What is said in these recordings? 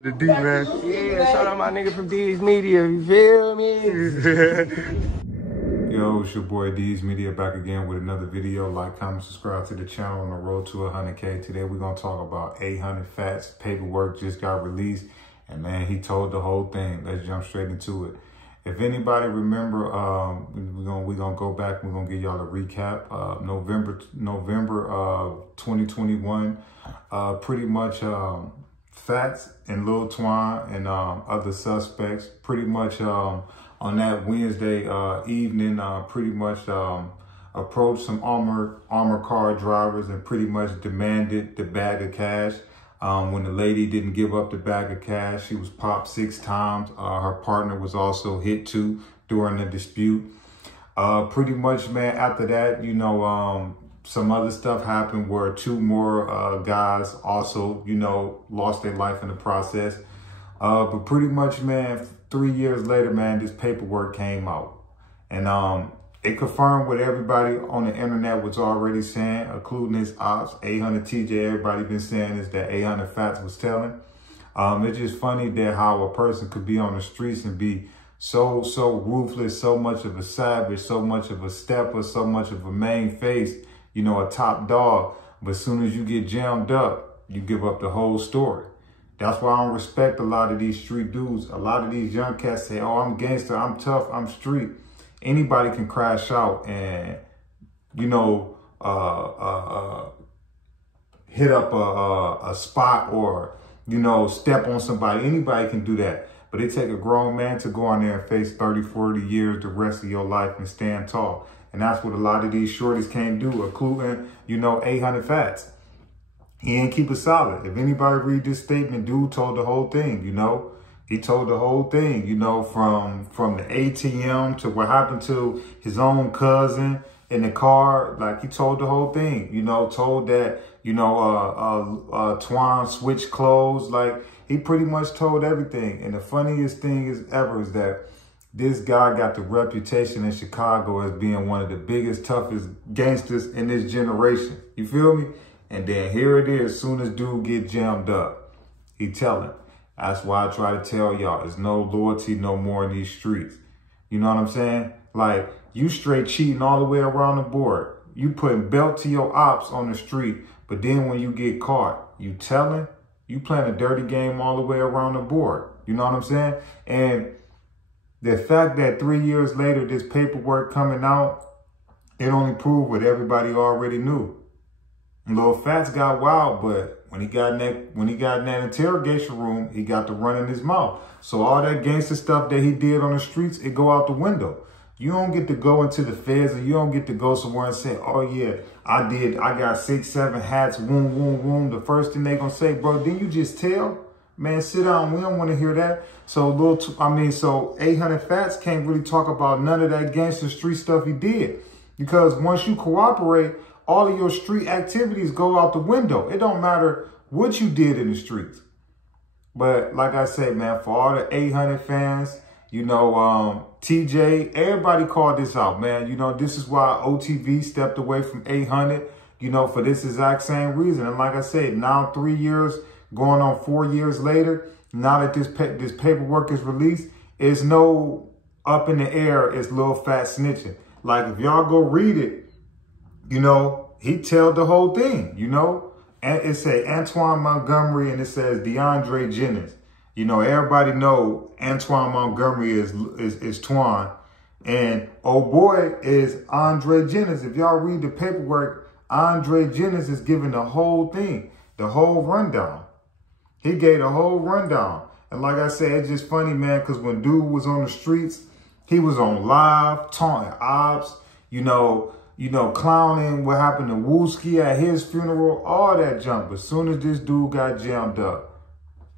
The D, man. Yeah, shout out my nigga from D's Media, you feel me? Yo, it's your boy D's Media back again with another video. Like, comment, subscribe to the channel on the road to 100K. Today we're going to talk about 800 Fatz. Paperwork just got released, and man, he told the whole thing. Let's jump straight into it. If anybody remember, we're gonna go back. We're gonna give y'all a recap. November 2021. Pretty much Fatz and Twon and other suspects pretty much on that Wednesday evening pretty much approached some armor car drivers and pretty much demanded the bag of cash. When the lady didn't give up the bag of cash, she was popped 6 times. Her partner was also hit too during the dispute. Pretty much, man, after that, you know, some other stuff happened where 2 more guys also, you know, lost their life in the process. But pretty much, man, 3 years later, man, this paperwork came out. And it confirmed what everybody on the internet was already saying, including his ops, 800 TJ, everybody been saying is that 800 Fatz was telling. It's just funny that how a person could be on the streets and be so ruthless, so much of a savage, so much of a stepper, so much of a main face, you know, a top dog. But as soon as you get jammed up, you give up the whole story. That's why I don't respect a lot of these street dudes. A lot of these young cats say, oh, I'm gangster, I'm tough, I'm street. Anybody can crash out and, you know, hit up a spot or, you know, step on somebody. Anybody can do that. But it take a grown man to go on there and face 30, 40 years, the rest of your life, and stand tall. And that's what a lot of these shorties can't do, including, you know, 800 Fatz. He ain't keep it solid. If anybody read this statement, dude told the whole thing, you know. He told the whole thing, you know, from the ATM to what happened to his own cousin in the car. Like, he told the whole thing, you know, told that, you know, Twon switched clothes. Like, he pretty much told everything. And the funniest thing is that this guy got the reputation in Chicago as being one of the biggest, toughest gangsters in this generation. You feel me? And then here it is, as soon as dude get jammed up, he telling. That's why I try to tell y'all, there's no loyalty no more in these streets. You know what I'm saying? Like, you straight cheating all the way around the board. You putting belt to your ops on the street, but then when you get caught, you telling, you playing a dirty game all the way around the board. You know what I'm saying? And the fact that 3 years later, this paperwork coming out, it only proved what everybody already knew. Lil Fatz got wild, but when he got in that interrogation room, he got to run in his mouth. So all that gangster stuff that he did on the streets, it go out the window. You don't get to go into the feds, or you don't get to go somewhere and say, oh yeah, I got 6, 7 hats, woom. The first thing they gonna say, bro, didn't you just tell? Man, sit down, we don't want to hear that. So so 800 Fatz can't really talk about none of that gangster street stuff he did. Because once you cooperate, all of your street activities go out the window. It don't matter what you did in the streets. But like I said, man, for all the 800 fans, you know, TJ, everybody called this out, man. You know, this is why OTV stepped away from 800, you know, for this exact same reason. And like I said, now 3 years, going on 4 years later, now that this paperwork is released, it's no up in the air, it's Lil Fatz snitching. Like, if y'all go read it, you know, he told the whole thing, you know. And it say Antoine Montgomery and it says DeAndre Jennings. You know, everybody know Antoine Montgomery is Twon. And oh boy is Andre Jennings. If y'all read the paperwork, Andre Jennings is giving the whole thing, the whole rundown. He gave the whole rundown. And like I said, it's just funny, man, because when dude was on the streets, he was on live, taunting ops, you know, clowning what happened to Wooski at his funeral, all that junk. But as soon as this dude got jammed up,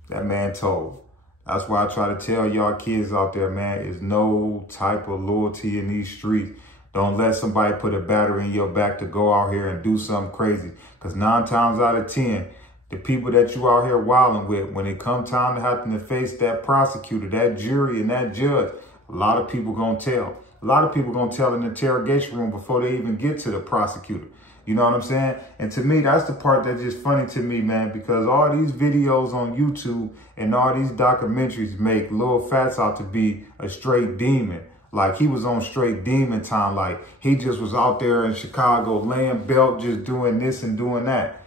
that man told. That's why I try to tell y'all kids out there, man, is no type of loyalty in these streets. Don't let somebody put a battery in your back to go out here and do something crazy. Because 9 times out of 10, the people that you out here wilding with, when it come time to having to face that prosecutor, that jury, and that judge, a lot of people gonna tell. A lot of people gonna tell in the interrogation room before they even get to the prosecutor. You know what I'm saying? And to me, that's the part that's just funny to me, man, because all these videos on YouTube and all these documentaries make Lil Fatz out to be a straight demon. Like he was on straight demon time. Like he just was out there in Chicago laying belt, just doing this and doing that.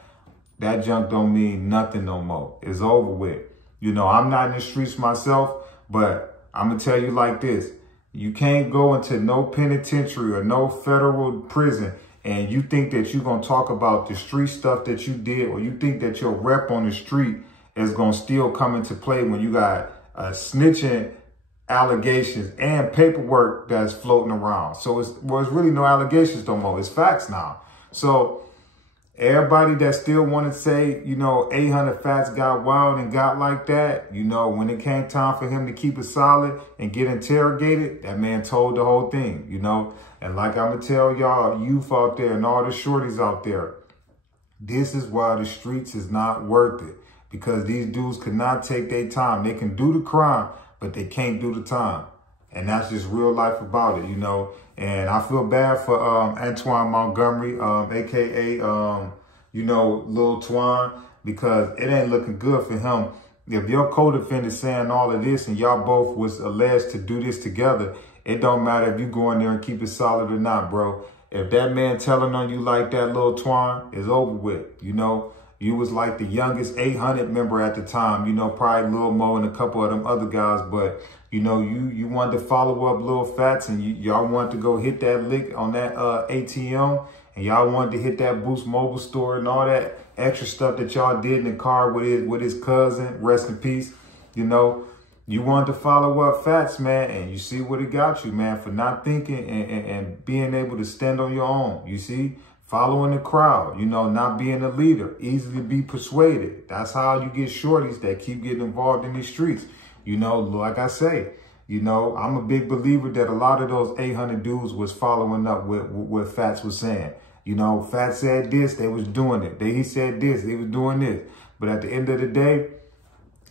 That junk don't mean nothing no more. It's over with. You know, I'm not in the streets myself, but I'm going to tell you like this. You can't go into no penitentiary or no federal prison and you think that you're going to talk about the street stuff that you did, or you think that your rep on the street is going to still come into play when you got snitching allegations and paperwork that's floating around. So it's really no allegations no more. It's facts now. So everybody that still want to say, you know, 800 Fatz got wild and got like that, you know, when it came time for him to keep it solid and get interrogated, that man told the whole thing, you know. And like I'm going to tell y'all, youth out there and all the shorties out there, this is why the streets is not worth it. Because these dudes cannot take their time. They can do the crime, but they can't do the time. And that's just real life about it, you know. And I feel bad for Twon Montgomery, a.k.a., you know, Lil Twon, because it ain't looking good for him. If your co-defendant saying all of this and y'all both was alleged to do this together, it don't matter if you go in there and keep it solid or not, bro. If that man telling on you like that, Lil Twon, is over with, you know. You was like the youngest 800 member at the time, you know, probably Lil Mo and a couple of them other guys. But, you know, you wanted to follow up Lil Fatz and y'all wanted to go hit that lick on that ATM. And y'all wanted to hit that Boost Mobile store and all that extra stuff that y'all did in the car with his cousin, rest in peace. You know, you wanted to follow up Fatz, man, and you see what it got you, man, for not thinking and being able to stand on your own. You see? Following the crowd, you know, not being a leader, easily be persuaded. That's how you get shorties that keep getting involved in these streets. You know, like I say, you know, I'm a big believer that a lot of those 800 dudes was following up with what Fatz was saying. You know, Fatz said this, they was doing it. He said this, they was doing this. But at the end of the day,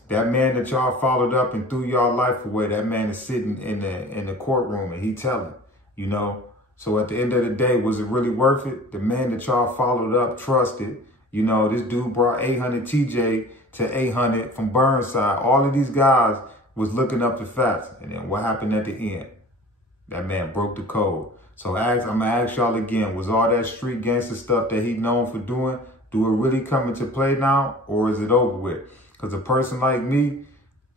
that man that y'all followed up and threw y'all life away, that man is sitting in the courtroom and he telling, you know. So at the end of the day, was it really worth it? The man that y'all followed up, trusted, you know, this dude brought 800 TJ to 800 from Burnside. All of these guys was looking up to Fatz. And then what happened at the end? That man broke the code. So I'm going to ask y'all again, was all that street gangster stuff that he known for doing, do it really come into play now, or is it over with? Because a person like me,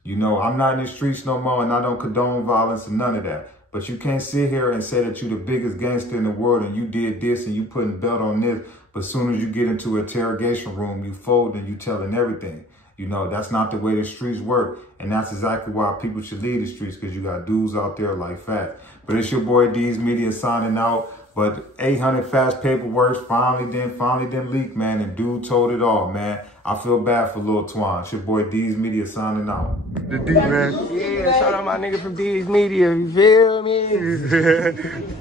you know, I'm not in the streets no more and I don't condone violence and none of that. But you can't sit here and say that you're the biggest gangster in the world and you did this and you putting the belt on this. But as soon as you get into an interrogation room, you fold and you telling everything. You know, that's not the way the streets work. And that's exactly why people should leave the streets, because you got dudes out there like Fatz. But it's your boy D's Media signing out. But 800 Fatz paperwork finally didn't leak, man. And dude told it all, man. I feel bad for Lil Twon. It's your boy D's Media signing out. The D, man. Yeah, shout out my nigga from D's Media. You feel me?